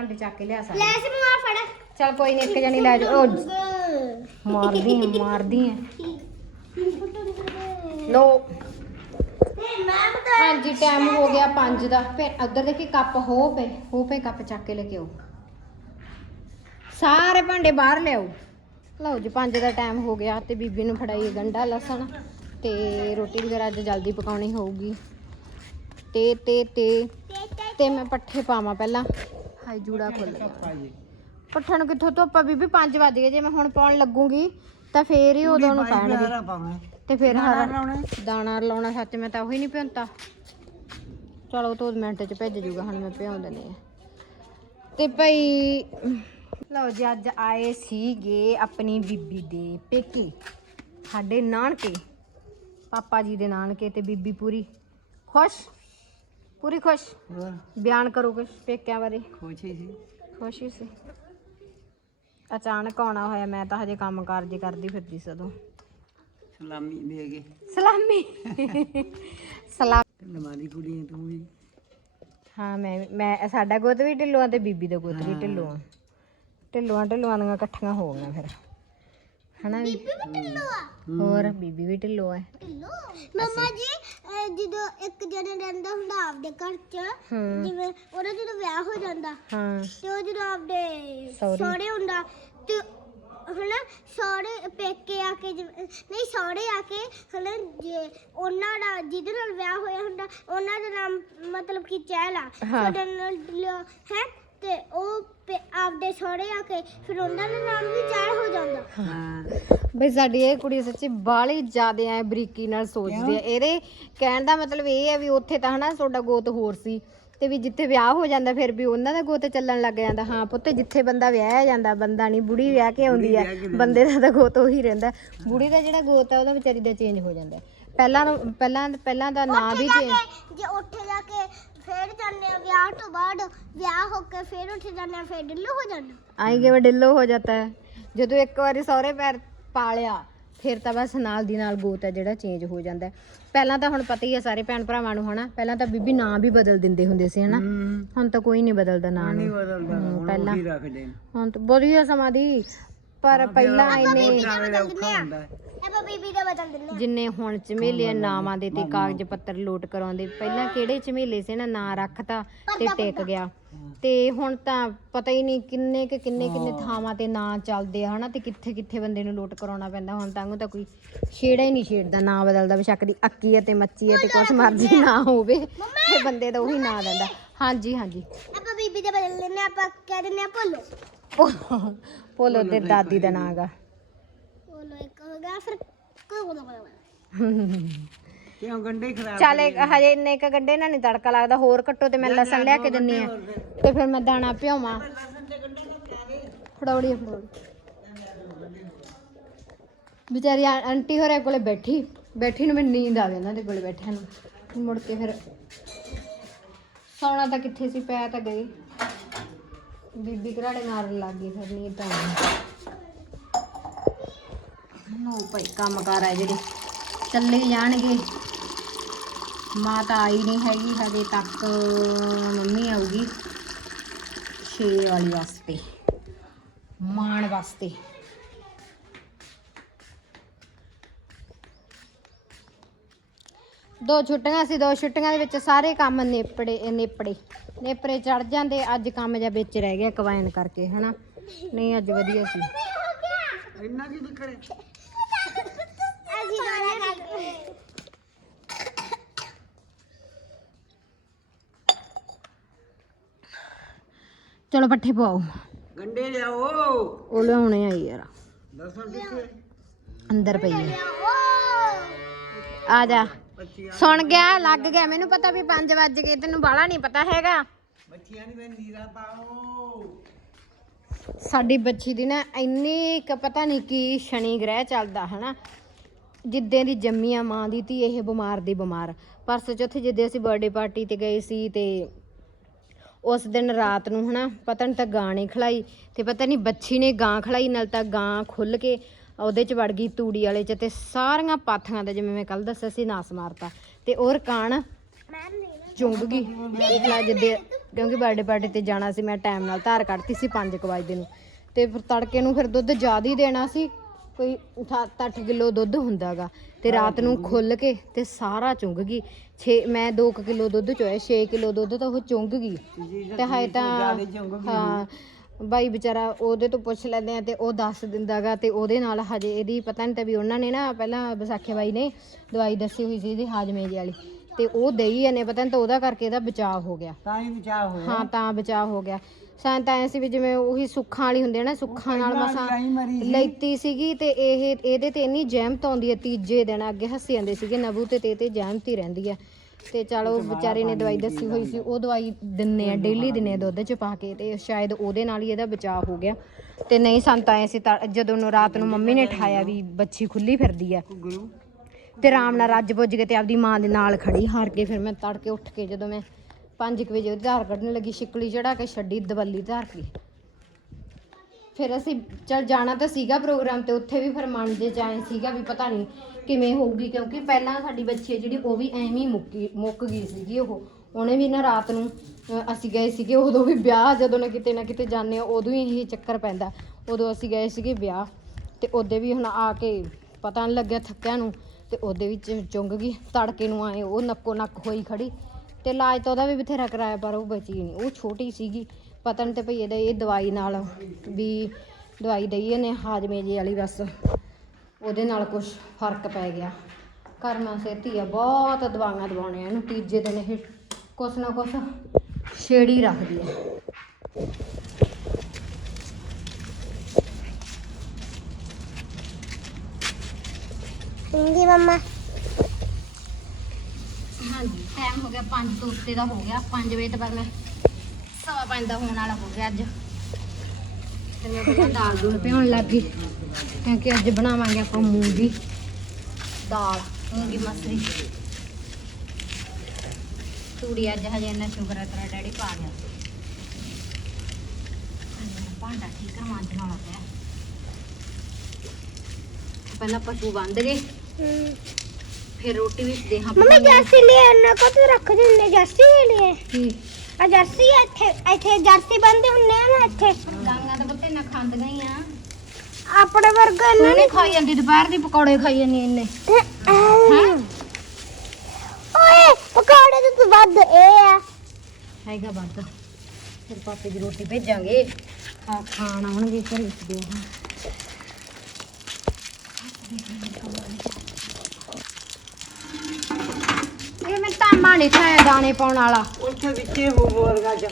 ਭਾਂਡੇ ਚੱਕ ਕੇ ਲਿਆ ਸਾਰੇ ਲੈ ਸੀ ਮਾਰ ਫੜ। ਚਲ ਕੋਈ ਨਹੀਂ ਇੱਕ ਜਣੀ ਲੈ ਜਾ ਉਹ ਮਾਰਦੀ ਆ ਮਾਰਦੀ ਆ। ਲੋ ਤੇ ਮੈਂ ਬਤਾ ਹਾਂਜੀ ਟਾਈਮ ਹੋ ਗਿਆ 5 ਦਾ। ਫਿਰ ਉੱਧਰ ਦੇਖੀ ਕੱਪ ਹੋ ਪਏ ਹੋ ਪਏ ਕੱਪ ਚੱਕ ਕੇ ਲੈ ਕੇ ਆਓ। ਸਾਰੇ ਭਾਂਡੇ ਬਾਹਰ ਲਿਆਓ। ਲਓ ਜੀ 5 ਦਾ ਟਾਈਮ ਹੋ ਗਿਆ ਤੇ ਬੀਬੀ ਨੂੰ ਫੜਾਈ ਗੰਡਾ ਲਸਣ ਤੇ ਰੋਟੀ ਵਗੈਰਾ ਅੱਜ ਜਲਦੀ ਪਕਾਉਣੀ ਹੋਊਗੀ। ਤੇ ਤੇ ਤੇ ਤੇ ਮੈਂ ਪੱਠੇ ਪਾਵਾਂ ਪਹਿਲਾਂ। ਹਾਈ ਜੂੜਾ ਖੁੱਲ ਗਿਆ। ਪੱਠਾ ਨੂੰ ਕਿੱਥੋਂ ਧੁੱਪਾ ਬੀਬੀ 5 ਵਜ ਗਏ ਜੇ ਮੈਂ ਹੁਣ ਪਾਉਣ ਲੱਗੂਗੀ ਤਾਂ ਫੇਰ ਹੀ ਉਦੋਂ ਨੂੰ ਪੈਣਗੇ ਤੇ ਫਿਰ ਹਰਾ? ਦਾਣਾ ਲਾਉਣਾ ਸੱਚ ਮੈਂ ਤਾਂ ਉਹੀ ਨਹੀਂ ਭਿਉਂਤਾ। ਚਲੋ ਤੋਂ ਮਿੰਟ ਚ ਭੇਜ ਜੂਗਾ ਹੁਣ ਮੈਂ ਭਿਉਂ ਆ ਤੇ ਭਈ ਲਓ ਜੀ ਅੱਜ ਆਏ ਸੀਗੇ ਆਪਣੀ ਬੀਬੀ ਦੇ ਪੇਕੇ ਸਾਡੇ ਨਾਨਕੇ ਪਾਪਾ ਜੀ ਦੇ ਨਾਨਕੇ ਤੇ ਬੀਬੀ ਪੂਰੀ। ਖੁਸ਼? ਪੂਰੀ ਖੁਸ਼? ਹੋਰ? ਬਿਆਨ ਕਰੋ ਕੁਛ ਪੇਕਿਆਂ ਬਾਰੇ। ਖੁਸ਼ ਹੀ ਸੀ। ਖੁਸ਼ ਸੀ। ਅਚਾਨਕ ਆਉਣਾ ਹੋਇਆ ਮੈਂ ਤਾਂ ਹਜੇ ਕੰਮ ਕਾਰਜ ਕਰਦੀ ਫਿਰਦੀ ਸੀ ਉਦੋਂ। ਸਲਾਮੀ ਦੇ ਗਏ ਸਲਾਮੀ? ਸਲਾਮ ਨਮਾਨੀ ਕੁੜੀ ਹੈ ਤੂੰ ਵੀ। ਹਾਂ ਮੈਂ ਮੈਂ ਸਾਡਾ ਗੋਤ ਵੀ ਢਿੱਲੋਂ ਆ ਤੇ ਬੀਬੀ ਦਾ ਗੋਤ ਵੀ ਢਿੱਲੋਂ ਆ। ਢਿੱਲੋਂ ਢਿੱਲੋਂ ਦੀਆਂ ਇਕੱਠੀਆਂ ਹੋ ਗਈਆਂ ਫਿਰ। ਹਨਾ ਵੀ? ਹੋਰ ਬੀਬੀ ਵੀ ਢਿੱਲੋਂ ਹੈ ਮਮਾ ਜੀ ਅਹ ਜਦੋਂ ਇੱਕ ਜਣਾ ਰਹਿੰਦਾ ਆਪਦੇ ਘਰ 'ਚ ਹੂੰ ਜਿਵੇਂ ਉਹਦਾ ਜਦੋਂ ਵਿਆਹ ਹੋ ਜਾਂਦਾ ਹਾਂ ਤੇ ਉਹ ਜਦੋਂ ਆਪਦੇ ਸਹੁਰੇ। ਸਹੁਰੇ ਹੁੰਦਾ ਤੇ ਹਨਾ ਸਹੁਰੇ ਪੇਕੇ ਆ ਕੇ ਜਿਵੇਂ- ਨਹੀਂ ਸਹੁਰੇ ਆ ਕੇ ਹਨਾ ਜੇ ਉਹਨਾਂ ਦਾ ਜਿਹਦੇ ਨਾਲ ਵਿਆਹ ਹੋਇਆ ਹੁੰਦਾ ਉਹਨਾਂ ਦਾ ਨਾਮ ਮਤਲਬ ਕਿ ਚਹਿਲਾ ਹਾਂ। ਤੁਹਾਡੇ ਨਾਲ ਹੈ ਤੇ ਉਹ ਪੇ- ਆਪਦੇ ਸਹੁਰੇ ਆ ਕੇ ਫਿਰ ਉਹਨਾਂ ਦਾ ਨਾਮ ਵੀ ਚਹਿਲ ਹੋ ਜਾਂਦਾ। ਹਾਂ। ਬਈ ਸਾਡੀ ਇਹ ਕੁੜੀ ਸੱਚੀ ਬਾਲੀ ਜ਼ਿਆਦੇ ਐ ਬਰੀਕੀ ਨਾਲ ਸੋਚਦੀ ਐ ਇਹਦੇ ਕਹਿਣ ਦਾ ਮਤਲਬ ਇਹ ਹੈ ਵੀ ਉੱਥੇ ਤਾਂ ਹਨਾ ਤੁਹਾਡਾ ਗੋਤ ਹੋਰ ਸੀ ਤੇ ਵੀ ਜਿੱਥੇ ਵਿਆਹ ਹੋ ਜਾਂਦਾ ਫਿਰ ਵੀ ਉਹਨਾਂ ਦਾ ਗੋਤ ਚੱਲਣ ਲੱਗ ਜਾਂਦਾ। ਹਾਂ ਪੁੱਤ ਜਿੱਥੇ ਬੰਦਾ ਵਿਆਹਿਆ ਜਾਂਦਾ ਬੰਦਾ ਨਹੀਂ ਬੁੜੀ ਵਿਆਹ ਕੇ ਆਉਂਦੀ ਐ ਬੰਦੇ ਦਾ ਤਾਂ ਗੋਤ ਉਹੀ ਰਹਿੰਦਾ। ਬੁੜੀ ਦਾ ਜਿਹੜਾ ਗੋਤ ਹੈ ਉਹਦਾ ਵਿਚਾਰੀ ਦਾ ਚੇਂਜ ਹੋ ਜਾਂਦਾ। ਪਹਿਲਾਂ ਪਹਿਲਾਂ ਪਹਿਲਾਂ ਦਾ ਨਾਂ ਵੀ ਜਾ ਜੇ ਉੱਥੇ ਜਾ ਕੇ ਫੇਰ ਜਾਂਦੇ ਆ ਵਿਆਹ ਤੋਂ ਬਾਅਦ ਵਿਆਹ ਹੋ ਕੇ ਫੇਰ ਉੱਥੇ ਜਾਂਦੇ ਆ ਫੇਰ ਢਿੱਲੋ ਹੋ ਜਾਂਦਾ। ਆਈ ਕਿਵੇਂ ਢਿੱਲੋ ਹੋ ਜਾਂਦਾ ਹੈ? ਜਦੋਂ ਇੱਕ ਵਾਰੀ ਸਹੁਰੇ ਪੈਰ ਪਾਲਿਆ ਫਿਰ ਤਾਂ ਬਸ ਨਾਲ ਦੀ ਨਾਲ ਗੋਤ ਹੈ ਜਿਹੜਾ ਚੇਂਜ ਹੋ ਜਾਂਦਾ ਹੈ। ਪਹਿਲਾਂ ਤਾਂ ਹੁਣ ਪਤਾ ਹੀ ਹੈ ਸਾਰੇ ਭੈਣ ਭਰਾਵਾਂ ਨੂੰ ਹਨਾ? ਪਹਿਲਾਂ ਤਾਂ ਬੀਬੀ ਨਾਂ ਵੀ ਬਦਲ ਦਿੰਦੇ ਹੁੰਦੇ ਸੀ ਹਨਾ? ਹੁਣ ਤਾਂ ਕੋਈ ਨਹੀਂ ਬਦਲਦਾ ਨਾਂ ਨਹੀਂ ਨੂੰ। ਬਦਲਦਾ ਹੂੰ, ਹੁਣ ਪਹਿਲਾਂ ਰੱਖਦੇ ਹੁਣ ਤਾਂ ਵਧੀਆ ਸਮਾਂ ਦੀ। ਪਰ ਪਹਿਲਾਂ। ਆਪਾਂ ਬੀਬੀ ਦਾ ਬਦਲ ਦਿੰਦੇ ਜਿੰਨੇ ਹੁਣ ਝਮੇਲੇ ਨਾਵਾਂ ਦੇ ਤੇ ਕਾਗਜ਼ ਪੱਤਰ ਲੋਟ ਕਰਾਉਂਦੇ ਪਹਿਲਾਂ ਕਿਹੜੇ ਝਮੇਲੇ ਸੀ ਨਾ ਨਾਂ ਰੱਖਤਾ ਤੇ ਟਿਕ ਗਿਆ। ਤੇ ਹੁਣ ਤਾਂ ਪਤਾ ਹੀ ਨਹੀਂ ਕਿੰਨੇ ਕਿ ਕਿੰਨੇ ਕਿੰਨੇ ਥਾਵਾਂ ਤੇ ਨਾਂ ਚੱਲਦੇ ਆ ਹਨਾ ਤੇ ਕਿੱਥੇ ਕਿੱਥੇ ਬੰਦੇ ਨੂੰ ਲੋਟ ਕਰਾਉਣਾ ਪੈਂਦਾ। ਹੁਣ ਤਾਂ ਤਾਂ ਕੋਈ ਛੇੜਾ ਹੀ ਨਹੀਂ ਛੇੜਦਾ ਨਾਂ ਬਦਲਦਾ ਬੇਸ਼ੱਕ ਦੀ ਅੱਕੀ ਹੈ ਤੇ ਮੱਚੀ ਹੈ ਤੇ ਕੁਛ ਮਰਜ਼ੀ ਨਾ ਹੋਵੇ ਤੇ ਬੰਦੇ ਦਾ ਉਹੀ ਨਾਂ ਦਿੰਦਾ ਹਾਂਜੀ ਹਾਂਜੀ। ਆਪਾਂ ਬੀਬੀ ਦਾ ਬਦਲ ਲੈਂਦੇ ਹਾਂ, ਆਪਾਂ ਕਹਿ ਦਿੰਦੇ ਆ ਭੋਲੋ। ਭੋਲੋ ਤੇ ਦਾਦੀ ਦਾ ਨਾਂ ਗਾ। ਭੋਲੋ ਇੱਕ ਹੋ ਗਿਆ ਫਿਰ ਕੋਈ ਬੋਲੋ ਬੋਲੋ ਕਿਉਂ ਗੰਡੇ ਹੀ ਖਰਾਬ ਚੱਲ ਇੱਕ ਹਜੇ ਇੰਨੇ ਕ ਗੱਡੇ ਨਾਲ ਨਹੀਂ ਤੜਕਾ ਲੱਗਦਾ ਹੋਰ ਕੱਟੋ ਤੇ ਮੈਂ ਲਸਣ ਲਿਆ ਕੇ ਦਿੰਨੀ ਆ। ਤੇ ਫਿਰ ਮੈਂ ਦਾਣਾ ਭਿਓਵਾਂ। ਫੜੌੜੀ ਫੜੌੜੀ ਵਿਚਾਰੀ ਆਂ- ਆਂਟੀ ਹੋਰੇ ਕੋਲੇ ਬੈਠੀ। ਬੈਠੀ ਨੂੰ ਮੈਨੂੰ ਨੀਂਦ ਆ ਗਈ ਉਹਨਾਂ ਦੇ ਕੋਲੇ ਬੈਠਿਆਂ ਨੂੰ। ਮੁੜ ਕੇ ਫਿਰ ਸੌਣਾ ਤਾਂ ਕਿੱਥੇ ਸੀ ਪੈ ਤਾਂ ਗਈ। ਬੀਬੀ ਘਰਾੜੇ ਮਾਰਨ ਲੱਗ ਗਈ ਫਿਰ ਨੀਂਦ ਤਾਂ ਨੋ ਭਾਈ, ਕੰਮ ਕਾਰ ਆ ਜਿਹੜੇ। ਚੱਲੇ ਜਾਣਗੇ। ਮਾਂ ਤਾਂ ਆਈ ਨਹੀਂ ਹੈਗੀ, ਹਜੇ ਤੱਕ ਮੰਮੀ ਆਊਗੀ ਛੇ ਵਾਲੀ ਵਾਸਤੇ, ਮਾਣ ਵਾਸਤੇ। ਦੋ ਛੁੱਟੀਆਂ ਸੀ, ਦੋ ਛੁੱਟੀਆਂ ਦੇ ਵਿੱਚ ਸਾਰੇ ਕੰਮ ਨੇਪੜੇ ਨੇਪੜੇ। ਨੇਪਰੇ ਚੜ ਜਾਂਦੇ ਅੱਜ ਕੰਮ ਜਿਹਾ ਵਿੱਚ ਰਹਿ ਗਿਆ ਕਵਾਇਨ ਕਰਕੇ ਹਨਾ? ਨਹੀਂ ਅੱਜ ਵਧੀਆ ਸੀ। ਇੰਨਾ ਕੀ ਅਸੀਂ ਖਾਂਦੇ ਚਲੋ ਪੱਠੇ ਪਾਓ ਗੰਡੇ ਲਿਆਓ। ਉਹ ਲਿਆਉਣੇ ਆ ਯਾਰ। ਦੱਸੋ ਕਿੱਥੇ ਅੰਦਰ ਪਈ ਓ ਆ ਜਾ। ਸੁਣ ਗਿਆ ਲੱਗ ਗਿਆ। ਮੈਨੂੰ ਪਤਾ ਵੀ 5 ਵੱਜ ਗਏ ਤੈਨੂੰ ਬਾਹਲਾ ਨਹੀਂ ਪਤਾ ਹੈਗਾ। ਬੱਚੀਆਂ ਨਹੀਂ ਮੈਂ ਨੀਰਾ ਪਾਓ। ਸਾਡੀ ਬੱਚੀ ਦੀ ਨਾ ਇੰਨੀ ਕ ਪਤਾ ਨਹੀਂ ਕੀ ਸ਼ਨੀ ਗ੍ਰਹਿ ਚੱਲਦਾ ਹਨਾ? ਜਿੱਦਾਂ ਦੀ ਜੰਮੀ ਆ ਮਾਂ ਦੀ ਧੀ ਇਹ ਬਿਮਾਰ ਦੀ ਬਿਮਾਰ। ਪਰਸੋਂ ਚੌਥੇ ਜਿੱਦੇ ਅਸੀਂ ਬਰਥਡੇ ਪਾਰਟੀ ਤੇ ਗਏ ਸੀ ਤੇ ਉਸ ਦਿਨ ਰਾਤ ਨੂੰ ਹਨਾ ਪਤਾ ਨਹੀਂ ਤਾਂ ਗਾਂ ਨੇ ਖਲਾਈ ਤੇ ਪਤਾ ਨਹੀਂ ਬੱਚੀ ਨੇ ਗਾਂ ਖਲਾਈ ਨਾਲ ਤਾਂ ਗਾਂ ਖੁੱਲ ਕੇ ਉਹਦੇ ਚ ਵੜ ਗਈ ਤੂੜੀ ਵਾਲੇ ਚ ਤੇ ਸਾਰੀਆਂ ਪਾਥੀਆਂ ਦਾ ਜਿਵੇਂ ਮੈਂ ਕੱਲ ਦੱਸਿਆ ਸੀ ਨਾਸ ਮਾਰਤਾ। ਤੇ ਉਹ ਰਕਾਨ ਚੁੰਗ ਗਈ। ਮੇਰਾ ਜਿੱਦੇ ਕਿਉਂਕਿ ਬਰਥਡੇ ਪਾਰਟੀ ਤੇ ਜਾਣਾ ਸੀ ਮੈਂ ਟਾਈਮ ਨਾਲ ਧਾਰ ਕੱਢਤੀ ਸੀ 5 ਵਜੇ ਨੂੰ। ਤੇ ਫਿਰ ਤੜਕੇ ਨੂੰ ਫਿਰ ਦੁੱਧ ਜ਼ਿਆਦਾ ਹੀ ਦੇਣਾ ਸੀ ਕੋਈ 7-8 ਕਿਲੋ ਦੁੱਧ ਹੁੰਦਾਗਾ। ਤੇ ਰਾਤ ਨੂੰ ਖੁੱਲ ਕੇ ਤੇ ਸਾਰਾ ਚੁੰਗ ਗਈ। 6 ਮੈਂ 2 ਕਿਲੋ ਦੁੱਧ ਚੋਇਆ 6 ਕਿਲੋ ਦੁੱਧ ਤਾਂ ਉਹ ਚੁੰਗ ਗਈ। ਤੇ ਹਾਏ ਤਾਂ ਹਾਂ। ਬਾਈ ਵਿਚਾਰਾ ਉਹਦੇ ਤੋਂ ਪੁੱਛ ਲੈਂਦੇ ਆ ਤੇ ਉਹ ਦੱਸ ਦਿੰਦਾਗਾ ਤੇ ਉਹਦੇ ਨਾਲ ਹਜੇ ਇਹਦੀ ਪਤਾ ਨਹੀਂ ਤਾਂ ਵੀ ਉਹਨਾਂ ਨੇ ਨਾ ਪਹਿਲਾਂ ਵਿਸਾਖੇ ਬਾਈ ਨੇ ਦਵਾਈ ਦੱਸੀ ਹੋਈ ਸੀ ਇਹਦੀ ਹਾਜਮੇ ਦੀ ਵਾਲੀ ਤੇ ਉਹ ਦੇਈ ਇਹਨੇ ਪਤਾ ਨਹੀਂ ਤਾਂ ਉਹਦਾ ਕਰਕੇ ਇਹਦਾ ਬਚਾਅ ਹੋ ਗਿਆ। ਤਾਂ ਹੀ ਬਚਾ ਹੋਇਆ ਹਾਂ ਤਾਂ ਬਚਾਅ ਹੋ ਗਿਆ। ਸਾਂ ਤਾਂ ਐ ਸੀ ਵੀ ਜਿਵੇਂ ਉਹੀ ਸੁੱਖਾਂ ਵਾਲੀ ਹੁੰਦੇ ਆ ਨਾ ਸੁੱਖਾਂ ਨਾਲ ਮਸਾਂ। ਲੈਤੀ ਸੀਗੀ ਤੇ ਇਹ ਇਹਦੇ ਤੇ ਇੰਨੀ ਜਹਿਮਤ ਆਉਂਦੀ ਹੈ ਤੀਜੇ ਦਿਨ ਅੱਗੇ ਹੱਸੀ ਜਾਂਦੇ ਸੀਗੇ ਨਬੂ ਤੇ ਤੇ ਤੇ ਜਹਿਮਤ ਹੀ ਰਹਿੰਦੀ ਹੈ ਤੇ ਚਲ ਵਿਚਾਰੇ ਨੇ ਦਵਾਈ ਦੱਸੀ ਹੋਈ ਸੀ, ਉਹ ਦਵਾਈ ਦਿੰਨੇ ਆ, ਡੇਲੀ ਦਿੰਨੇ ਆ ਦੁੱਧ ਚ ਪਾ ਕੇ ਤੇ ਸ਼ਾਇਦ ਉਹਦੇ ਨਾਲ ਹੀ ਇਹਦਾ ਬਚਾਅ ਹੋ ਗਿਆ। ਤੇ ਨਹੀਂ ਸੰਤ ਆਏ ਸੀ ਤਾਂ ਜਦੋਂ ਨੂੰ ਰਾਤ ਨੂੰ ਮੰਮੀ ਨੇ ਠਾਇਆ ਵੀ ਬੱਚੀ ਖੁੱਲੀ ਫਿਰਦੀ ਆ। ਤੇ ਆਰਾਮ ਨਾਲ ਰੱਜ ਪੁੱਜ ਕੇ ਤੇ ਆਪਦੀ ਮਾਂ ਦੇ ਨਾਲ ਖੜੀ, ਹਾਰ ਕੇ ਫਿਰ ਮੈਂ ਤੜਕੇ ਉੱਠ ਕੇ ਜਦੋਂ ਮੈਂ 5 ਵਜੇ ਧਾਰ ਕੱਢਣ ਲੱਗੀ ਸ਼ਿਕਲੀ ਚੜਾ ਕੇ ਛੱਡੀ, ਦਵੱਲੀ ਧਾਰ ਕੇ। ਫਿਰ ਅਸੀਂ ਚਲ ਜਾਣਾ ਤਾਂ ਸੀਗਾ ਪ੍ਰੋਗਰਾਮ ਤੇ ਉੱਥੇ ਵੀ ਫਿਰ ਮਨ ਦੇ ਚ ਆਏ ਸੀਗਾ ਵੀ ਪਤਾ ਨਹੀਂ ਕਿਵੇਂ ਹੋਊਗੀ ਕਿਉਂਕਿ ਪਹਿਲਾਂ ਸਾਡੀ ਬੱਚੀ ਹੈ ਜਿਹੜੀ ਉਹ ਵੀ ਐਵੇਂ ਹੀ ਮੁੱਕੀ ਮੁੱਕ ਗਈ ਸੀਗੀ ਉਹ। ਉਹਨੇ ਵੀ ਨਾ ਰਾਤ ਨੂੰ ਅ, ਅਸੀਂ ਗਏ ਸੀਗੇ ਉਦੋਂ ਵੀ ਵਿਆਹ ਜਦੋਂ ਨਾ ਕਿਤੇ ਨਾ ਕਿਤੇ ਜਾਂਦੇ ਹਾਂ ਉਦੋਂ ਹੀ ਇਹ ਚੱਕਰ ਪੈਂਦਾ। ਉਦੋਂ ਅਸੀਂ ਗਏ ਸੀਗੇ ਵਿਆਹ ਤੇ ਉਹਦੇ ਵੀ ਹੁਣ ਆ ਕੇ ਪਤਾ ਨਹੀਂ ਲੱਗਿਆ ਥੱਕਿਆਂ ਨੂੰ ਤੇ ਉਹਦੇ ਵਿੱਚ ਚੁੰਗ ਗਈ ਤੜਕੇ ਨੂੰ ਆਏ ਉਹ ਨੱਕੋ ਨੱਕ ਹੋਈ ਖੜੀ ਤੇ ਇਲਾਜ ਤਾਂ ਉਹਦਾ ਵੀ ਬਥੇਰਾ ਕਰਾਇਆ ਪਰ ਉਹ ਬਚੀ ਨਹੀਂ ਉਹ ਛੋਟੀ ਸੀਗੀ ਪਤਾ ਨਹੀਂ ਤੇ ਭਈ ਇਹਦਾ ਇਹ ਦਵਾਈ ਨਾਲ ਵੀ ਦਵਾਈ ਦਈ ਇਹਨੇ ਹਾਜਮੇ ਜੀ ਵਾਲੀ ਬਸ। ਉਹਦੇ ਨਾਲ ਕੁਝ ਫ਼ਰਕ ਪੈ ਗਿਆ। ਕਰਨਾ ਸੇਤੀ ਆ ਬਹੁਤ ਦਵਾਈਆਂ ਦਵਾਉਣੇ ਇਹਨੂੰ। ਤੀਜੇ ਦਿਨ ਇਹ ਕੁਛ ਨਾ ਕੁਛ ਛੇੜੀ ਰੱਖਦੀ ਆ। ਜੀ ਮੰਮਾ। ਹਾਂਜੀ ਟਾਈਮ ਹੋ ਗਿਆ 5 ਤੋਂ ਉੱਤੇ ਦਾ ਹੋ ਗਿਆ। 5 ਵਜੇ ਤੋਂ ਪਹਿਲਾਂ ਸਵਾ ਪੰਜ ਦਾ ਹੋਣ ਵਾਲਾ ਹੋ ਗਿਆ ਅੱਜ। ਤੇ ਮੈਂ ਪਹਿਲਾਂ ਦਾਲ ਦੂਲ ਭਿਉਣ ਲੱਗ ਕਿਉਂਕਿ ਅੱਜ ਬਣਾਵਾਂਗੇ ਆਪਾਂ ਮੂੰਗੀ ਦਾਲ ਮੂੰਗੀ ਮਸਰੀ। ਤੂੜੀ ਅੱਜ ਹਜੇ ਇੰਨਾ ਸ਼ੁਕਰ ਹੈ ਤੇਰਾ ਡੈਡੀ ਪਾ ਗਿਆ। ਭਾਂਡਾ ਠੀਕ ਕਰ ਮਾਂਜਣਾ ਵਾਲਾ ਪਿਆ ਪਹਿਲਾਂ ਪਸ਼ੂ ਬੰਦ ਗਏ ਫਿਰ ਰੋਟੀ ਵੀ ਦੇਹਾਂ ਮੰਮੀ ਜਰਸੀ ਲੈ ਨਾ ਕੋ ਤੂੰ ਰੱਖ ਦਿੰਦੇ ਜਰਸੀ ਲੈ ਲਈ ਕੀ? ਆ ਜਰਸੀ ਇੱਥੇ ਇੱਥੇ ਜਰਸੀ ਬੰਦੇ ਹੁੰਦੇ ਆ ਨਾ ਇੱਥੇ। ਗਾਂਗਾ ਤਾਂ ਬੱਤੇ ਨਾ ਖਾਂਦੀਆਂ ਹੀ ਆ। ਆਪਣੇ ਵਰਗਾ ਖਾਈ ਜਾਂਦੀ ਦੁਪਹਿਰ ਦੀ ਪਕੌੜੇ ਖਾਈ ਜਾਂਦੀ ਹੈਂ? ਓਏ ਪਕੌੜੇ ਤੋਂ ਵੱਧ ਇਹ ਆ। ਹੈਗਾ ਬੰਦ ਫਿਰ ਪਾਪੇ ਦੀ ਰੋਟੀ ਭੇਜਾਂਗੇ। ਖਾ ਖਾਣ ਆਉਣਗੇ ਘਰੇ ਇਸ ਦੇ। ਹਾਂ ਇਹ ਮੈਂ ਤਾਮਾ ਨਹੀਂ ਖਾਇਆ ਦਾਣੇ ਪਾਉਣ ਵਾਲਾ। ਉੱਥੇ ਵਿੱਚੇ ਹੋ ਬੋਰਗਾ ਚ